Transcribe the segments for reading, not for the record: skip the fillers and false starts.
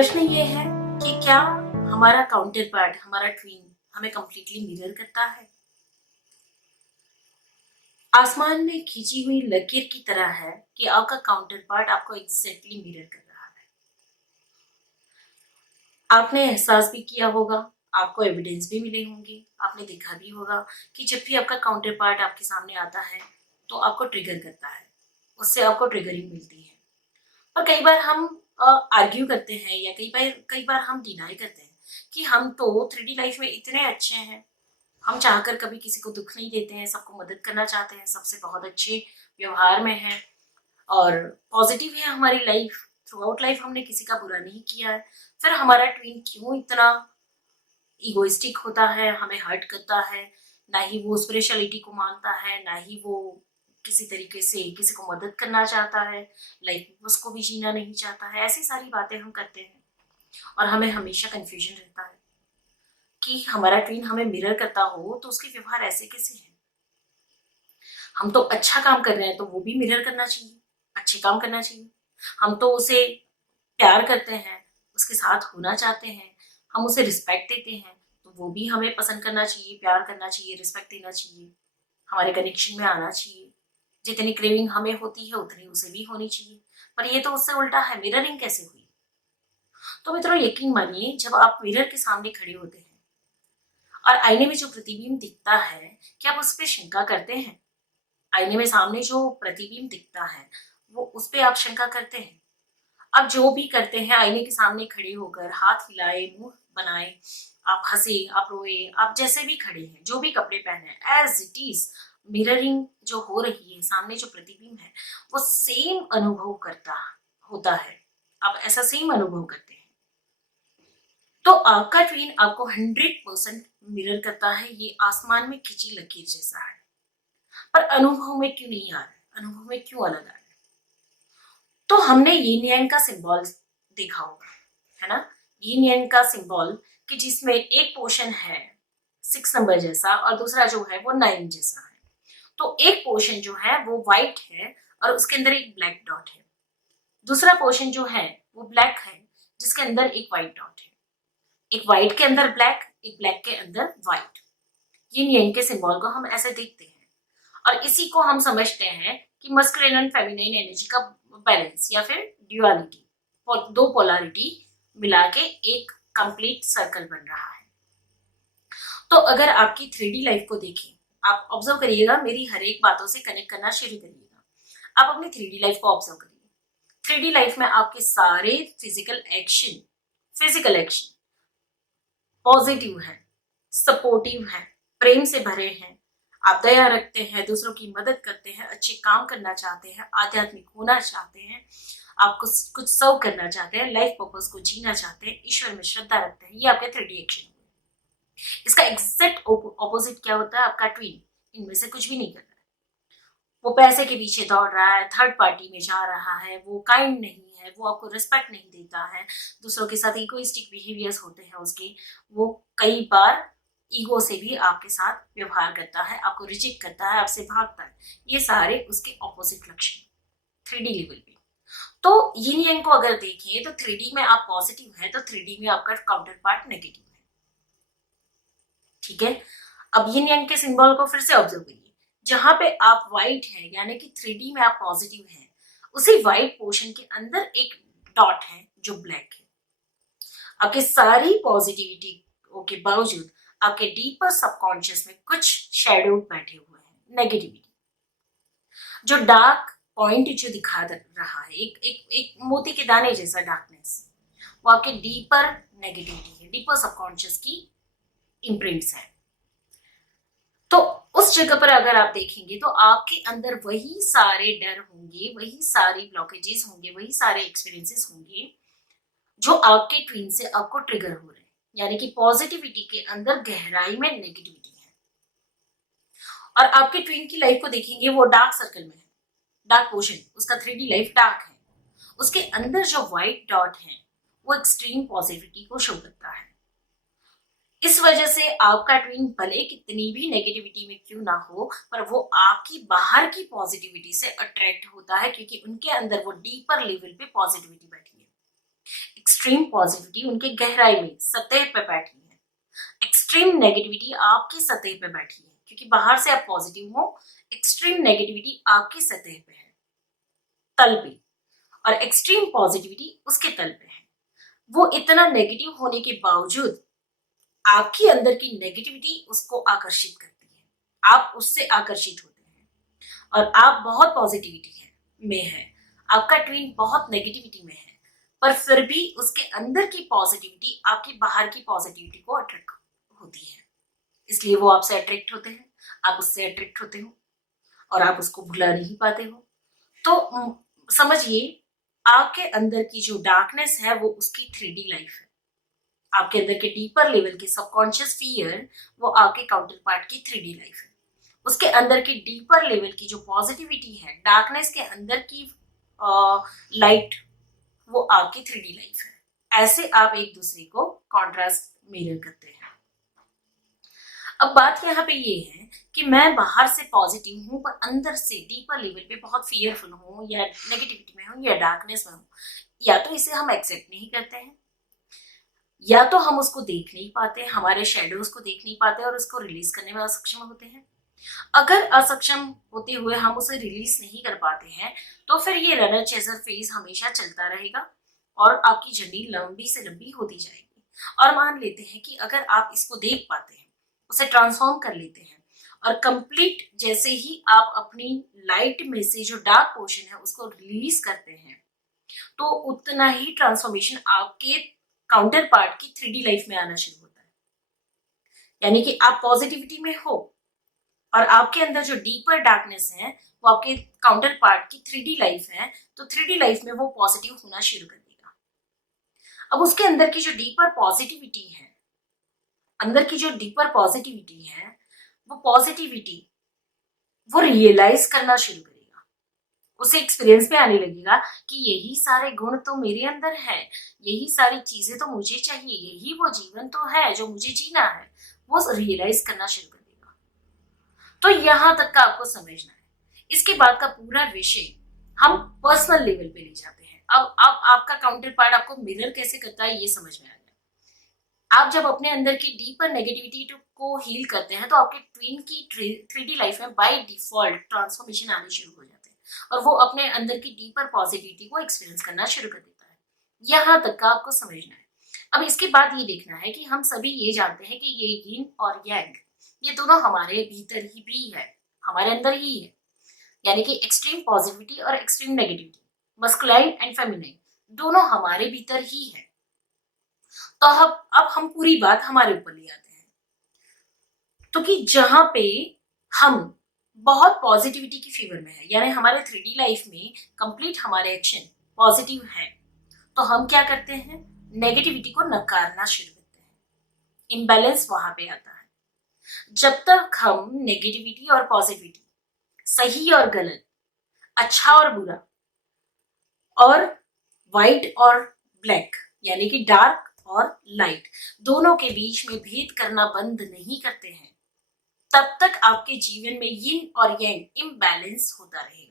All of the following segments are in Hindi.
प्रश्न ये है कि क्या हमारा काउंटर पार्ट, हमारा ट्वीन हमें कंप्लीटली मिरर करता है? आसमान में खींची हुई लकीर की तरह है कि आपका काउंटर पार्ट आपको एग्जैक्टली मिरर कर रहा है। आपने एहसास भी किया होगा, आपको एविडेंस भी मिले होंगे, आपने देखा भी होगा कि जब भी आपका काउंटर पार्ट आपके सामने आता है तो आपको ट्रिगर करता है, उससे आपको ट्रिगरिंग मिलती है। और कई बार हम आर्ग्यू करते हैं या कई बार हम डिनाई करते हैं कि हम तो 3D लाइफ में इतने अच्छे हैं, हम चाहकर कभी किसी को दुख नहीं देते हैं, सबको मदद करना चाहते हैं, सबसे बहुत अच्छे व्यवहार में हैं और पॉजिटिव है हमारी लाइफ। थ्रू आउट लाइफ हमने किसी का बुरा नहीं किया है, फिर हमारा ट्वीन क्यों इतना इगोइस्टिक होता है, हमें हर्ट करता है? ना ही वो स्पिरिचुअलिटी को मानता है, ना ही वो किसी तरीके से किसी को मदद करना चाहता है, लाइफ उसको भी जीना नहीं चाहता है। ऐसी सारी बातें हम करते हैं और हमें हमेशा कंफ्यूजन रहता है कि हमारा ट्वीन हमें मिरर करता हो तो उसके व्यवहार ऐसे कैसे हैं। हम तो अच्छा काम कर रहे हैं तो वो भी मिरर करना चाहिए, अच्छे काम करना चाहिए। हम तो उसे प्यार करते हैं, उसके साथ होना चाहते हैं, हम उसे रिस्पेक्ट देते हैं तो वो भी हमें पसंद करना चाहिए, प्यार करना चाहिए, रिस्पेक्ट देना चाहिए, हमारे कनेक्शन में आना चाहिए। जितनी क्रेविंग हमें होती है उतनी उसे भी होनी चाहिए। पर ये तो उससे उल्टा है, मिररिंग कैसे हुई? तो मित्रों, यकीन मानिए, जब आप मिरर के सामने खड़े होते हैं और आईने में जो प्रतिबिंब दिखता है, क्या आप उस पर शंका करते हैं? आईने में सामने जो प्रतिबिंब दिखता है वो उस पर आप शंका करते हैं? आप जो भी करते हैं, आईने के सामने खड़े होकर हाथ हिलाए, मुंह बनाए, आप हंसे, आप रोए, आप जैसे भी खड़े हैं, जो भी कपड़े पहने, एज इट इज मिररिंग जो हो रही है, सामने जो प्रतिबिंब है वो सेम अनुभव करता होता है। आप ऐसा सेम अनुभव करते हैं तो आपका ट्वीन आपको 100% मिरर करता है। ये आसमान में खिंची लकीर जैसा है। पर अनुभव में क्यों नहीं आ रहा है? अनुभव में क्यों अलग आ रहा है? तो हमने यिन यांग का सिंबल देखा होगा, है ना? यिन यांग का सिंबल कि जिसमें एक पोर्शन है 6 नंबर जैसा और दूसरा जो है वो 9 जैसा है। तो एक पोर्शन जो है वो व्हाइट है और उसके अंदर एक ब्लैक डॉट है। दूसरा पोर्शन जो है वो ब्लैक है जिसके अंदर एक व्हाइट डॉट है। एक व्हाइट के अंदर ब्लैक, एक ब्लैक के अंदर व्हाइट। यिन यांग के सिंबल को हम ऐसे देखते हैं और इसी को हम समझते हैं कि मस्कुलिन एंड फेमिनिन एनर्जी का बैलेंस या फिर ड्युअलिटी, दो पोलैरिटी मिला के एक कंप्लीट सर्कल बन रहा है। तो अगर आपकी 3D लाइफ को देखें, आप ऑब्जर्व करिएगा, मेरी हर एक बातों से कनेक्ट करना शुरू करिएगा। आप अपनी 3D लाइफ को ऑब्जर्व करिए। 3D लाइफ में आपके सारे फिजिकल एक्शन पॉजिटिव है, सपोर्टिव है, प्रेम से भरे हैं। आप दया रखते हैं, दूसरों की मदद करते हैं, अच्छे काम करना चाहते हैं, आध्यात्मिक होना चाहते हैं, आपको कुछ सर्व करना चाहते हैं, लाइफ पर्पस को जीना चाहते हैं, ईश्वर में श्रद्धा रखते हैं। ये आपके 3D एक्शन हुए। इसका एग्जैक्ट ऑपोजिट क्या होता है? आपका ट्वीन इनमें से कुछ भी नहीं कर रहा है। वो पैसे के पीछे दौड़ रहा है, थर्ड पार्टी में जा रहा है, वो काइंड नहीं है, वो आपको रिस्पेक्ट नहीं देता है, दूसरों के साथ इगोइस्टिक बिहेवियर्स होते हैं उसके। वो कई बार ईगो से भी आपके साथ व्यवहार करता है, आपको रिजेक्ट करता है, आपसे भागता है। ये सारे उसके ऑपोजिट लक्षण 3D लेवल पे। तो यिन यांग को अगर देखें तो 3D में आप पॉजिटिव है तो 3D में आपका काउंटर पार्ट नेगेटिव है। ठीक है, अब यिन यांग के सिंबल को फिर से ऑब्जर्व करिए। जहां पे आप व्हाइट है यानी कि 3D में आप पॉजिटिव हैं, उसी व्हाइट पोर्शन के अंदर एक डॉट है जो ब्लैक है। आपकी सारी पॉजिटिविटी के बावजूद आपके डीपर सबकॉन्शियस में कुछ शैडो बैठे हुए हैं, नेगेटिविटी। जो डार्क पॉइंट जो दिखा रहा है, एक मोती के दाने जैसा डार्कनेस, वो आपके डीपर नेगेटिविटी है, डीपर सबकॉन्शियस की इम्प्रिंट्स है। तो उस जगह पर अगर आप देखेंगे तो आपके अंदर वही सारे डर होंगे, वही सारी ब्लॉकेजेस होंगे, वही सारे एक्सपीरियंसेस होंगे जो आपके ट्वीन से आपको ट्रिगर हो रहे हैं। यानी कि पॉजिटिविटी के अंदर गहराई में नेगेटिविटी है। और आपके ट्वीन की लाइफ को देखेंगे, वो डार्क सर्कल में है, डार्क पोर्शन, उसका 3D लाइफ डार्क है। उसके अंदर जो व्हाइट डॉट है वो एक्सट्रीम पॉजिटिविटी को शो करता है। इस वजह से आपका ट्वीन भले कितनी भी नेगेटिविटी में क्यों ना हो, पर वो आपकी बाहर की पॉजिटिविटी से अट्रैक्ट होता है, क्योंकि उनके अंदर वो डीपर लेवल पे पॉजिटिविटी बैठी है। एक्सट्रीम पॉजिटिविटी उनके गहराई में सतह पे बैठी है, एक्सट्रीम नेगेटिविटी आपकी सतह पे बैठी है, क्योंकि बाहर से आप पॉजिटिव हो, एक्सट्रीम नेगेटिविटी आपकी सतह पे है, तल पे, और एक्सट्रीम पॉजिटिविटी उसके तल पे है। वो इतना नेगेटिव होने के बावजूद आपकी अंदर की नेगेटिविटी उसको आकर्षित करती है, आप उससे आकर्षित होते हैं, और आप बहुत पॉजिटिविटी में है, आपका ट्विन बहुत नेगेटिविटी में है, पर फिर भी उसके अंदर की पॉजिटिविटी आपकी बाहर की पॉजिटिविटी को अट्रैक्ट होती है, इसलिए वो आपसे अट्रैक्ट होते हैं, आप उससे अट्रैक्ट होते हो, और आप उसको भुला नहीं पाते हो। तो समझिए, आपके अंदर की जो डार्कनेस है वो उसकी 3D लाइफ है, आपके अंदर के डीपर लेवल की सबकॉन्शियस फियर वो आपके काउंटर पार्ट की 3D लाइफ है, उसके अंदर की डीपर लेवल की जो पॉजिटिविटी है, डार्कनेस के अंदर की लाइट, वो आपकी 3D लाइफ है। ऐसे आप एक दूसरे को कॉन्ट्रास्ट मिरर करते हैं। अब बात यहाँ पे ये है कि मैं बाहर से पॉजिटिव हूँ पर अंदर से डीपर लेवल पे बहुत फियरफुल हूँ, या नेगेटिविटी में हूँ, या डार्कनेस में हूँ। या तो इसे हम एक्सेप्ट नहीं करते हैं, या तो हम उसको देख नहीं पाते, हमारे शेडोज को देख नहीं पाते और उसको रिलीज करने में असक्षम होते हैं। अगर असक्षम होते हुए हम उसे रिलीज नहीं कर पाते हैं तो फिर ये रनर चेजर फेज हमेशा चलता रहेगा और आपकी जर्नी लंबी से लंबी होती जाएगी। और मान लेते हैं कि अगर आप इसको देख पाते हैं, उसे ट्रांसफॉर्म कर लेते हैं, और कंप्लीट जैसे ही आप अपनी लाइट में से जो डार्क पोर्शन है उसको रिलीज करते हैं, तो उतना ही ट्रांसफॉर्मेशन आपके काउंटर पार्ट की 3D लाइफ में आना शुरू होता है। यानी कि आप पॉजिटिविटी में हो और आपके अंदर जो डीपर डार्कनेस है वो आपके काउंटर पार्ट की 3D लाइफ है, तो 3D लाइफ में वो पॉजिटिव होना शुरू कर देगा। अब उसके अंदर की जो डीपर पॉजिटिविटी है, अंदर की जो डीपर पॉजिटिविटी है, वो पॉजिटिविटी वो रियलाइज करना शुरू करेगा, उसे एक्सपीरियंस में आने लगेगा कि यही सारे गुण तो मेरे अंदर है, यही सारी चीजें तो मुझे चाहिए, यही वो जीवन तो है जो मुझे जीना है, वो रियलाइज करना शुरू कर देगा। तो यहां तक का आपको समझना है। इसके बाद का पूरा विषय हम पर्सनल लेवल पे ले जाते हैं। अब आपका काउंटर पार्ट आपको मिरर कैसे करता है ये समझ में आ गया। आप जब अपने अंदर की डीपर नेगेटिविटी को हील करते हैं तो आपके ट्विन की 3D लाइफ में बाय डिफॉल्ट ट्रांसफॉर्मेशन आने शुरू हो जाते हैं और वो अपने अंदर की डीपर पॉजिटिविटी को एक्सपीरियंस करना शुरू कर देता है। यहां तक का आपको समझना है। अब इसके बाद ये देखना है कि हम सभी ये जानते हैं कि ये यिन और यांग ये दोनों हमारे भीतर ही भी है, हमारे अंदर ही है। यानी कि एक्सट्रीम पॉजिटिविटी और extreme negativity, masculine and feminine, दोनों हमारे भीतर ही है। तो अब हम पूरी बात हमारे ऊपर ले आते हैं। तो कि जहां पे हम बहुत पॉजिटिविटी की फेवर में है, यानी हमारे 3D लाइफ में कंप्लीट हमारे एक्शन पॉजिटिव है, तो हम क्या करते हैं, नेगेटिविटी को नकारना शुरू करते हैं। इम्बैलेंस वहां पे आता है। जब तक हम नेगेटिविटी और पॉजिटिविटी, सही और गलत, अच्छा और बुरा, और व्हाइट और ब्लैक, यानी कि डार्क और लाइट, दोनों के बीच में भेद करना बंद नहीं करते हैं, तब तक आपके जीवन में यिन और यांग इम्बैलेंस होता रहेगा।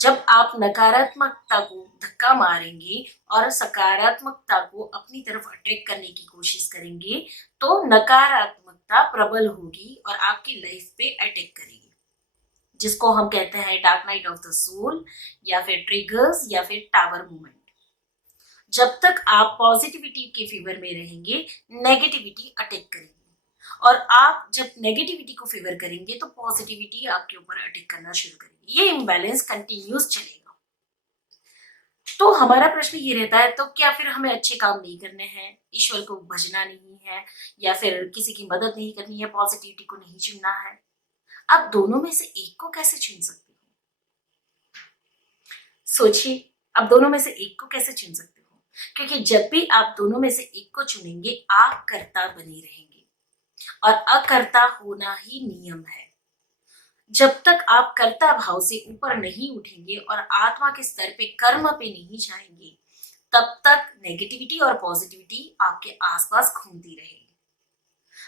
जब आप नकारात्मकता को धक्का मारेंगे और सकारात्मकता को अपनी तरफ अट्रैक्ट करने की कोशिश करेंगे, तो नकारात्मकता प्रबल होगी और आपकी लाइफ पे अटैक करेगी, जिसको हम कहते हैं dark night of the soul, या फिर ट्रिगर्स, या फिर टावर मूवमेंट। जब तक आप पॉजिटिविटी के फेवर में रहेंगे, नेगेटिविटी अटैक करेगी, और आप जब नेगेटिविटी को फेवर करेंगे तो पॉजिटिविटी आपके ऊपर अटैक करना शुरू करेगी। ये इम्बैलेंस कंटिन्यूस चलेगा। तो हमारा प्रश्न ये रहता है, तो क्या फिर हमें अच्छे काम नहीं करने हैं, ईश्वर को भजना नहीं है, या फिर किसी की मदद नहीं करनी है, पॉजिटिविटी को नहीं चुनना है? आप दोनों में से एक को कैसे चुन सकते हो? सोचिए, आप दोनों में से एक को कैसे चुन सकते हो? क्योंकि जब भी आप दोनों में से एक को चुनेंगे, आप कर्ता बने रहेंगे, और अकर्ता होना ही नियम है। जब तक आप कर्ता भाव से ऊपर नहीं उठेंगे और आत्मा के स्तर पे कर्म पे नहीं जाएंगे, तब तक नेगेटिविटी और पॉजिटिविटी आपके आसपास घूमती रहेगी।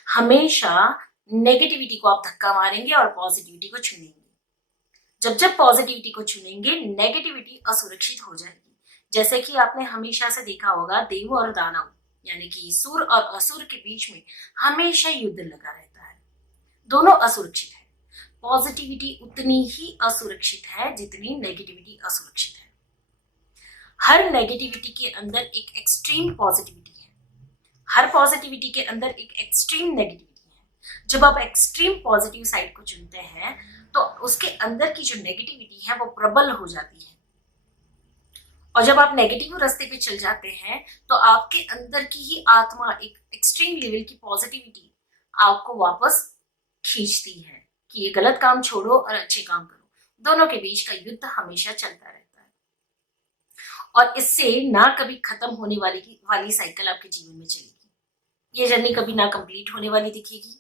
हमेशा नेगेटिविटी को आप धक्का मारेंगे और पॉजिटिविटी को चुनेंगे। जब जब पॉजिटिविटी को चुनेंगे, नेगेटिविटी असुरक्षित हो जाएगी, जैसे कि आपने हमेशा से देखा होगा, देव और दानव यानी कि सुर और असुर के बीच में हमेशा युद्ध लगा रहता है। दोनों असुरक्षित है। पॉजिटिविटी उतनी ही असुरक्षित है जितनी नेगेटिविटी असुरक्षित है। हर नेगेटिविटी के अंदर एक एक्सट्रीम पॉजिटिविटी है, हर पॉजिटिविटी के अंदर एक एक्सट्रीम नेगेटिविटी है। जब आप एक्सट्रीम पॉजिटिव साइड को चुनते हैं तो उसके अंदर की जो नेगेटिविटी है वो प्रबल हो जाती है, और जब आप नेगेटिव रास्ते पे चल जाते हैं तो आपके अंदर की ही आत्मा एक एक्सट्रीम लेवल की पॉजिटिविटी आपको वापस खींचती है कि ये गलत काम छोड़ो और अच्छे काम करो। दोनों के बीच का युद्ध हमेशा चलता रहता है, और इससे ना कभी खत्म होने वाली साइकिल आपके जीवन में चलेगी। ये जर्नी कभी ना कंप्लीट होने वाली दिखेगी,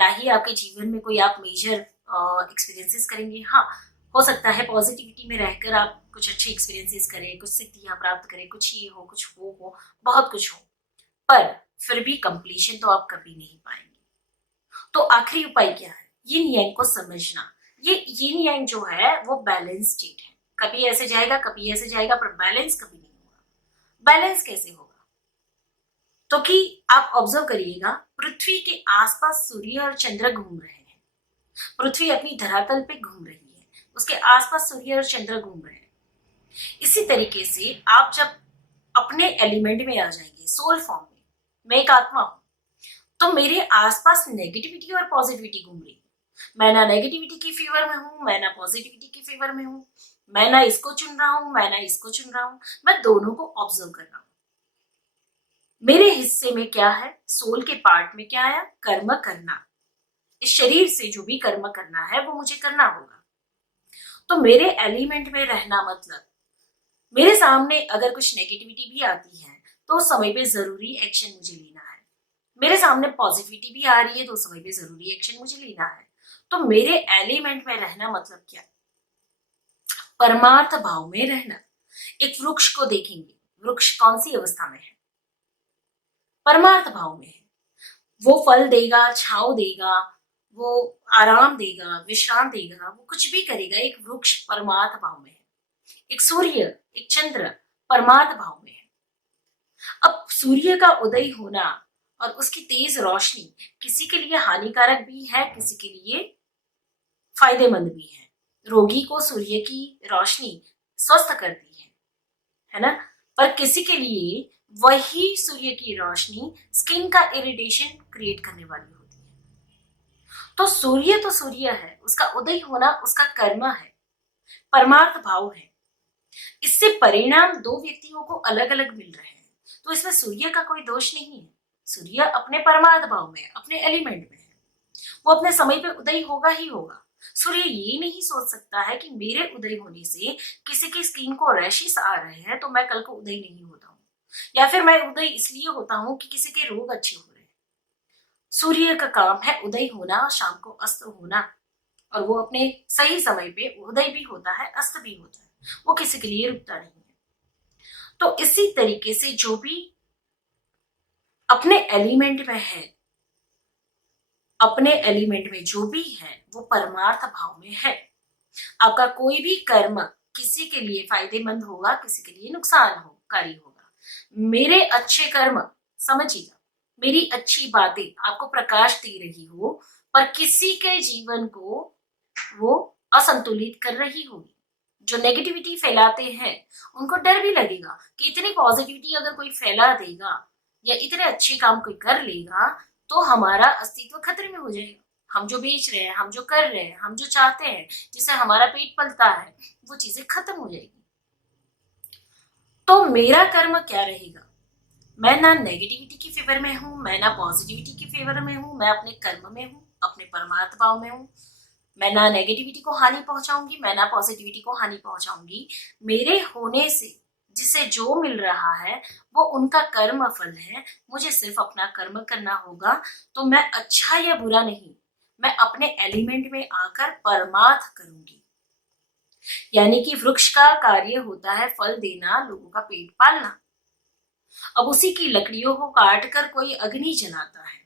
ना ही आपके जीवन में कोई आप मेजर एक्सपीरियंसेस करेंगे। हाँ, हो सकता है पॉजिटिविटी में रहकर आप कुछ अच्छे एक्सपीरियंसेस करें, कुछ सिद्धियां प्राप्त करें, कुछ ये हो, कुछ वो हो, बहुत कुछ हो, पर फिर भी कंप्लीशन तो आप कभी नहीं पाएंगे। तो आखिरी उपाय क्या है? यिन यांग को समझना। ये यिन यांग जो है वो बैलेंस स्टेट है, कभी ऐसे जाएगा कभी ऐसे जाएगा, पर बैलेंस कभी नहीं होगा। बैलेंस कैसे होगा? तो कि आप ऑब्जर्व करिएगा, पृथ्वी के आसपास सूर्य और चंद्र घूम रहे हैं। पृथ्वी अपनी धरातल पे घूम रही है, उसके आसपास सूर्य और चंद्र घूम रहे हैं। इसी तरीके से आप जब अपने एलिमेंट में आ जाएंगे, सोल फॉर्म में, मैं एक आत्मा हूं, तो मेरे आसपास नेगेटिविटी और पॉजिटिविटी घूम रही है। मैं ना नेगेटिविटी की फेवर में हूं, मैं ना पॉजिटिविटी की फेवर में हूं, मैं ना इसको चुन रहा हूं, मैं ना इसको चुन रहा हूं, मैं दोनों को ऑब्जर्व कर रहा हूं। मेरे हिस्से में क्या है? सोल के पार्ट में क्या आया? कर्म करना। इस शरीर से जो भी कर्म करना है वो मुझे करना होगा। तो मेरे एलिमेंट में रहना मतलब मेरे सामने अगर कुछ नेगेटिविटी भी आती है तो उस समय पे जरूरी एक्शन मुझे लेना है। मेरे सामने पॉजिटिविटी भी आ रही है तो उस समय पे जरूरी एक्शन मुझे लेना है। तो मेरे एलिमेंट में रहना मतलब क्या? परमार्थ भाव में रहना। एक वृक्ष को देखेंगे, वृक्ष कौन सी अवस्था में है? परमार्थ भाव में है। वो फल देगा, छांव देगा, वो आराम देगा, विश्राम देगा, वो कुछ भी करेगा। एक वृक्ष परमार्थ भाव में है। एक सूर्य, एक चंद्र परमार्थ भाव में है। अब सूर्य का उदय होना और उसकी तेज रोशनी किसी के लिए हानिकारक भी है, किसी के लिए फायदेमंद भी है। रोगी को सूर्य की रोशनी स्वस्थ करती है ना? पर किसी के लिए वही सूर्य की रोशनी स्किन का इरिटेशन क्रिएट करने वाली होती है। तो सूर्य है, उसका उदय होना उसका कर्म है, परमार्थ भाव है। इससे परिणाम दो व्यक्तियों को अलग अलग मिल रहे हैं, तो इसमें सूर्य का कोई दोष नहीं है। सूर्य अपने परमार्थ भाव में, अपने एलिमेंट में है, वो अपने समय पे उदय होगा ही होगा। सूर्य ये नहीं सोच सकता है कि मेरे उदय होने से किसी की स्किन को रैशेस आ रहे हैं तो मैं कल को उदय नहीं होता हूँ, या फिर मैं उदय इसलिए होता हूँ कि किसी के रोग अच्छे हो रहे हैं। सूर्य का काम है उदय होना, शाम को अस्त होना, और वो अपने सही समय पे उदय भी होता है, अस्त भी होता है, वो किसी के लिए रुकता नहीं है। तो इसी तरीके से जो भी अपने एलिमेंट में है, अपने एलिमेंट में जो भी है वो परमार्थ भाव में है। आपका कोई भी कर्म किसी के लिए फायदेमंद होगा, किसी के लिए नुकसानकारी होगा। मेरे अच्छे कर्म, समझिएगा, मेरी अच्छी बातें आपको प्रकाश दे रही हो, पर किसी के जीवन को वो असंतुलित कर रही होगी। जो नेगेटिविटी फैलाते हैं उनको डर भी लगेगा कि इतनी पॉजिटिविटी अगर कोई फैला देगा या इतने अच्छे काम कोई कर लेगा तो हमारा अस्तित्व खतरे में हो जाएगा। हम जो बेच रहे हैं, हम जो कर रहे हैं, हम जो चाहते हैं, जिससे हमारा पेट पलता है, वो चीजें खत्म हो जाएगी। तो मेरा कर्म क्या रहेगा? मैं ना नेगेटिविटी की फेवर में हूं, मैं ना पॉजिटिविटी की फेवर में हूं, मैं अपने कर्म में हूं, अपने परमार्थ भाव में हूं। मैं ना नेगेटिविटी को हानि पहुंचाऊंगी, मैं ना पॉजिटिविटी को हानि पहुंचाऊंगी। मेरे होने से जिसे जो मिल रहा है वो उनका कर्म फल है, मुझे सिर्फ अपना कर्म करना होगा। तो मैं अच्छा या बुरा नहीं, मैं अपने एलिमेंट में आकर परमार्थ करूंगी। यानी कि वृक्ष का कार्य होता है फल देना, लोगों का पेट पालना। अब उसी की लकड़ियों को काट कर कोई अग्नि जलाता है,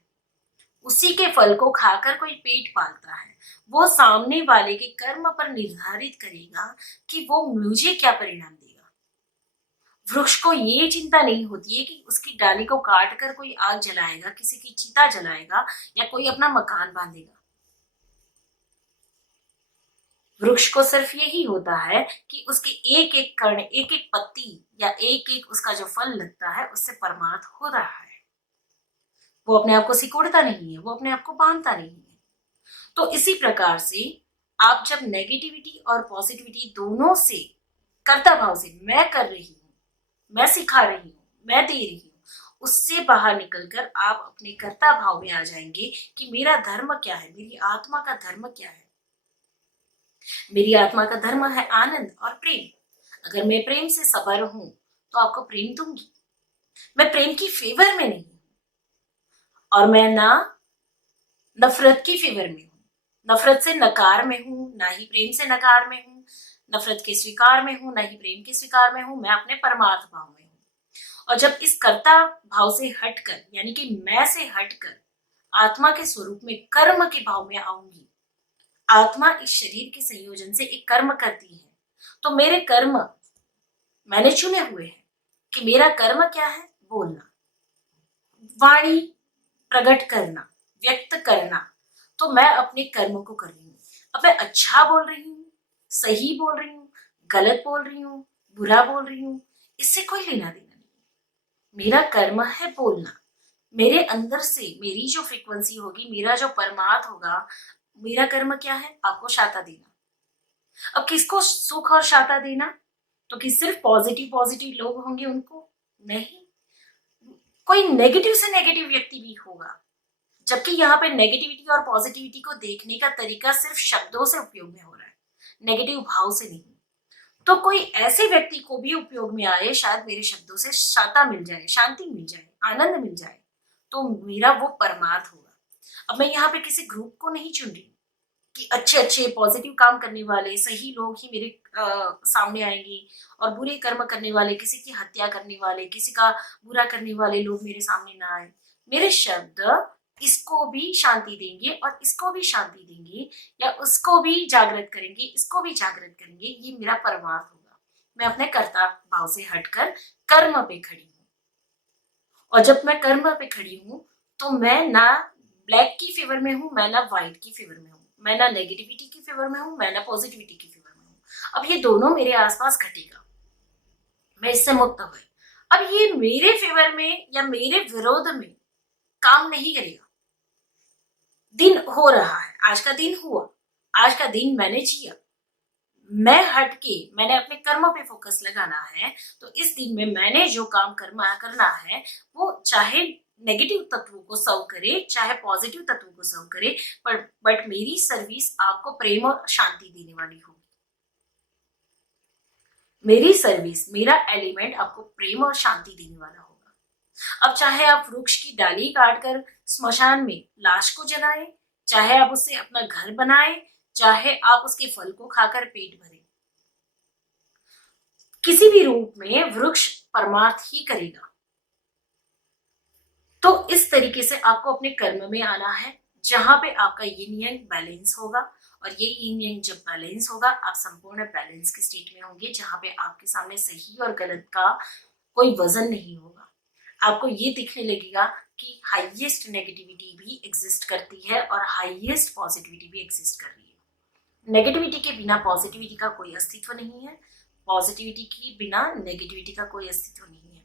उसी के फल को खाकर कोई पेट पालता है। वो सामने वाले के कर्म पर निर्धारित करेगा कि वो मुझे क्या परिणाम देगा। वृक्ष को ये चिंता नहीं होती है कि उसकी डाली को काट कर कोई आग जलाएगा, किसी की चिता जलाएगा या कोई अपना मकान बांधेगा। वृक्ष को सिर्फ यही होता है कि उसके एक एक कण, एक एक पत्ती या एक एक उसका जो फल लगता है उससे परमार्थ हो रहा है। वो अपने आप को सिकोड़ता नहीं है, वो अपने आप को बांधता नहीं है। तो इसी प्रकार से आप जब नेगेटिविटी और पॉजिटिविटी दोनों से, कर्ता भाव से, मैं कर रही हूं, मैं सिखा रही हूँ, मैं दे रही हूँ, उससे बाहर निकलकर आप अपने कर्ता भाव में आ जाएंगे कि मेरा धर्म क्या है, मेरी आत्मा का धर्म क्या है। मेरी आत्मा का धर्म है आनंद और प्रेम। अगर मैं प्रेम से सबर हूं तो आपको प्रेम दूंगी। मैं प्रेम की फेवर में नहीं हूं और मैं ना नफरत की फेवर में हूं। नफरत से नकार में हूं, ना ही प्रेम से नकार में हूं। नफरत के स्वीकार में हूं, ना ही प्रेम के स्वीकार में हूं। मैं अपने परमार्थ भाव में हूं। और जब इस कर्ता भाव से हटकर, यानी कि मैं से हटकर आत्मा के स्वरूप में कर्म के भाव में आऊंगी, आत्मा इस शरीर के संयोजन से एक कर्म करती है, तो मेरे कर्म मैंने चुने हुए हैं कि मेरा कर्म क्या है, बोलना, वाणी प्रकट करना, व्यक्त करना। तो मैं अपने कर्म को कर रही हूँ। अब मैं अच्छा बोल रही हूँ, सही बोल रही हूँ, गलत बोल रही हूँ, बुरा बोल रही हूँ, इससे कोई लेना देना नहीं। मेरा कर्म है बोलना। मेरे अंदर से मेरी जो फ्रीक्वेंसी होगी, मेरा जो परमार्थ होगा, मेरा कर्म क्या है, आपको शांता देना। अब किसको सुख और शांता देना? तो कि सिर्फ पॉजिटिव पॉजिटिव लोग होंगे उनको? नहीं, कोई नेगेटिव से नेगेटिव व्यक्ति भी होगा। जबकि यहाँ पे नेगेटिविटी और पॉजिटिविटी को देखने का तरीका सिर्फ शब्दों से उपयोग में हो रहा है, नेगेटिव भाव से नहीं। तो कोई ऐसे व्यक्ति को भी उपयोग में आए, शायद मेरे शब्दों से शांता मिल जाए, शांति मिल जाए, आनंद मिल जाए, तो मेरा वो परमार्थ होगा। अब मैं यहाँ पे किसी ग्रुप को नहीं चुन रही कि अच्छे अच्छे पॉजिटिव काम करने वाले सही लोग ही मेरे सामने आएंगे और बुरे कर्म करने वाले, किसी की हत्या करने वाले, किसी का बुरा करने वाले लोग मेरे सामने ना आए। मेरे शब्द इसको भी शांति देंगे और इसको भी शांति देंगे, या उसको भी जागृत करेंगे, इसको भी जागृत करेंगे। ये मेरा परमार्थ होगा। मैं अपने कर्ता भाव से हटकर कर्म पे खड़ी हूँ। और जब मैं कर्म पे खड़ी हूँ तो मैं ना ब्लैक की फेवर में हूँ, मैं ना व्हाइट की फेवर में हूँ, मैं ना नेगेटिविटी की फेवर में हूँ, मैं ना पॉजिटिविटी की फेवर में हूँ। अब ये दोनों मेरे आसपास घटेगा, मैं इससे मुक्त हुई। अब ये मेरे फेवर में या मेरे विरोध में काम नहीं करेगा। दिन हो रहा है, आज का दिन हुआ, आज का दिन मैंने जिया, मैं हट के मैंने अपने कर्म पे फोकस लगाना है। तो इस दिन में मैंने जो काम करना है, वो चाहे नेगेटिव तत्वों को सर्व करे, चाहे पॉजिटिव तत्वों को सर्व करे, बट मेरी सर्विस आपको प्रेम और शांति देने वाली होगी। मेरी सर्विस, मेरा एलिमेंट आपको प्रेम और शांति देने वाला होगा। अब चाहे आप वृक्ष की डाली काटकर स्मशान में लाश को जलाएं, चाहे आप उससे अपना घर बनाएं, चाहे आप उसके फल को खाकर पेट भरें, किसी भी रूप में वृक्ष परमार्थ ही करेगा। तो इस तरीके से आपको अपने कर्म में आना है, जहां पे आपका यिन यांग बैलेंस होगा। और ये यिन यांग जब बैलेंस होगा, आप संपूर्ण बैलेंस की स्टेट में होंगे, जहां पे आपके सामने सही और गलत का कोई वजन नहीं होगा। आपको ये दिखने लगेगा कि हाईएस्ट नेगेटिविटी भी एग्जिस्ट करती है और हाईएस्ट पॉजिटिविटी भी एग्जिस्ट कर रही है। नेगेटिविटी के बिना पॉजिटिविटी का कोई अस्तित्व नहीं है, पॉजिटिविटी के बिना नेगेटिविटी का कोई अस्तित्व नहीं है।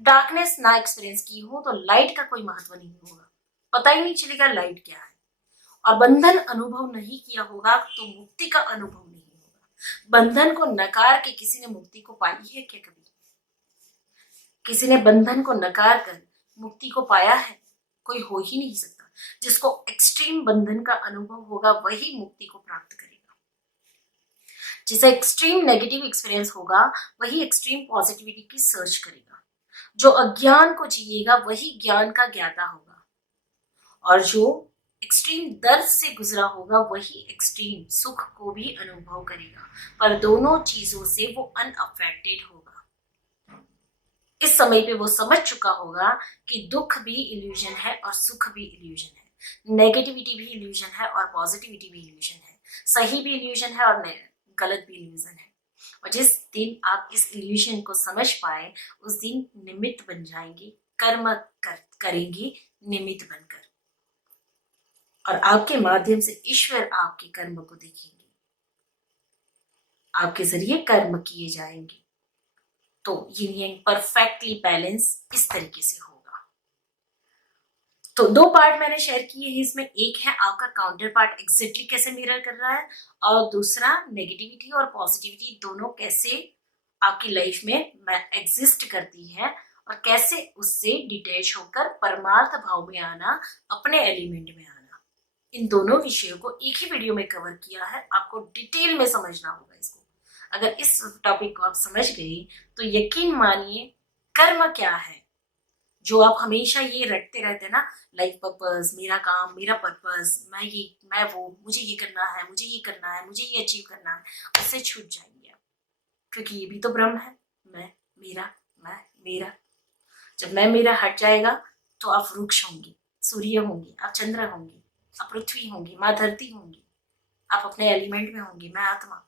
डार्कनेस ना एक्सपीरियंस की हो तो लाइट का कोई महत्व नहीं होगा, पता ही नहीं चलेगा लाइट क्या है। और बंधन अनुभव नहीं किया होगा तो मुक्ति का अनुभव नहीं होगा। बंधन को नकार के किसी ने मुक्ति को पाई है क्या? कभी किसी ने बंधन को नकार कर मुक्ति को पाया है? कोई हो ही नहीं सकता। जिसको एक्सट्रीम बंधन का अनुभव होगा वही मुक्ति को प्राप्त करेगा। जिसे एक्सट्रीम नेगेटिव एक्सपीरियंस होगा वही एक्सट्रीम पॉजिटिविटी की सर्च करेगा। जो अज्ञान को जिएगा वही ज्ञान का ज्ञाता होगा, और जो एक्सट्रीम दर्द से गुजरा होगा वही एक्सट्रीम सुख को भी अनुभव करेगा। पर दोनों चीजों से वो अनअफेक्टेड होगा। इस समय पे वो समझ चुका होगा कि दुख भी इल्यूजन है और सुख भी इल्यूजन है, नेगेटिविटी भी इल्यूजन है और पॉजिटिविटी भी इल्यूजन है, सही भी इल्यूजन है और गलत भी इल्यूजन है। और जिस दिन आप इस इल्यूशन को समझ पाए, उस दिन निमित्त बन जाएंगे, कर्म करेंगे निमित्त बनकर, और आपके माध्यम से ईश्वर आपके कर्म को देखेंगे, आपके जरिए कर्म किए जाएंगे। तो यूनियन परफेक्टली बैलेंस इस तरीके से होगा। तो 2 पार्ट मैंने शेयर किए हैं इसमें। एक है आपका काउंटर पार्ट एग्जैक्टली कैसे मिरर कर रहा है, और दूसरा नेगेटिविटी और पॉजिटिविटी दोनों कैसे आपकी लाइफ में एग्जिस्ट करती है, और कैसे उससे डिटैच होकर परमार्थ भाव में आना, अपने एलिमेंट में आना। इन दोनों विषयों को एक ही वीडियो में कवर किया है, आपको डिटेल में समझना होगा इसको। अगर इस टॉपिक को आप समझ गए तो यकीन मानिए कर्म क्या है, जो आप हमेशा ये रटते रहते ना, लाइफ पर्पस, मेरा काम, मेरा पर्पस, मैं वो, मुझे ये करना है, मुझे ये करना है, मुझे ये अचीव करना है, उससे छूट जाएंगे आप। क्योंकि ये भी तो ब्रह्म है, मैं मेरा। जब मैं मेरा हट जाएगा तो आप वृक्ष होंगे, सूर्य होंगे, आप चंद्र होंगे, आप पृथ्वी होंगी, माँ धरती होंगी, आप अपने एलिमेंट में होंगे, मैं आत्मा।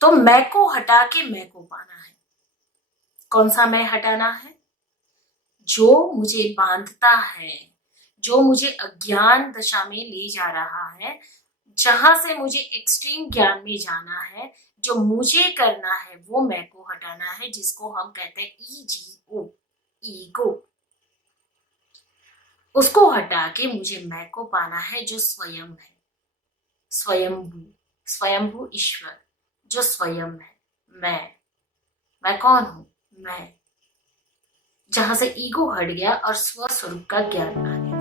तो मैं को हटा के मैं को पाना है। कौन सा मैं हटाना है? जो मुझे बांधता है, जो मुझे अज्ञान दशा में ले जा रहा है, जहां से मुझे एक्सट्रीम ज्ञान में जाना है, जो मुझे करना है वो मैं को हटाना है, जिसको हम कहते हैं ईजीओ, ईगो। उसको हटा के मुझे मैं को पाना है, जो स्वयं है, स्वयंभू, स्वयंभू ईश्वर जो स्वयं है। मैं कौन हूं? मैं, जहां से ईगो हट गया और स्वस्वरूप का ज्ञान आ गया।